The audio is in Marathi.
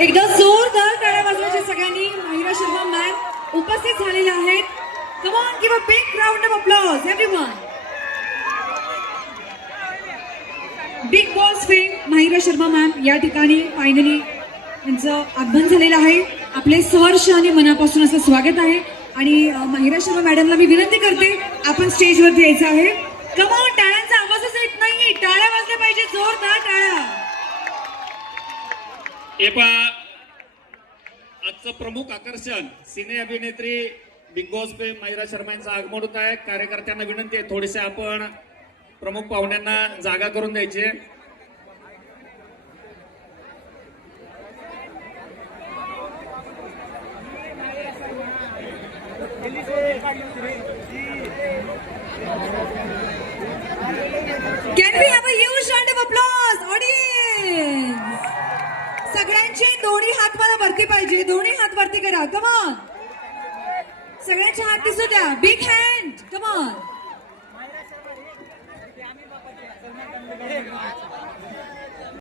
एकदा जोरदार टाळ्या वाजवायच्या सगळ्यांनी. महिरा शर्मा मॅम उपस्थित झालेल्या आहेत. Come on, give a big round of applause everyone. Big boss fame Mahira Sharma ma'am या ठिकाणी फायनली त्यांचं आगमन झालेलं आहे. आपले सहर्ष आणि मनापासून असं स्वागत आहे. आणि महिरा शर्मा मॅडमला मी विनंती करते आपण स्टेजवरती यायचं आहे. कम ऑन, टाळ्यांचा आवाजच येत नाहीये. टाळ्या वाजल्या पाहिजे, जोरदार टाळ्या. आजचं प्रमुख आकर्षण सिने अभिनेत्री बिग बॉस पे महिरा शर्मा यांचं आगमन होत आहे. कार्यकर्त्यांना विनंती आहे थोडेसे आपण प्रमुख पाहुण्यांना जागा करून द्यायचे. Can we have a huge round of applause, audience? सगळ्यांचे दोन्ही हात मला वरती पाहिजे. दोन्ही हात वरती करा. कम ऑन, सगळ्यांचे हात दिसू द्या. Big hand, come on.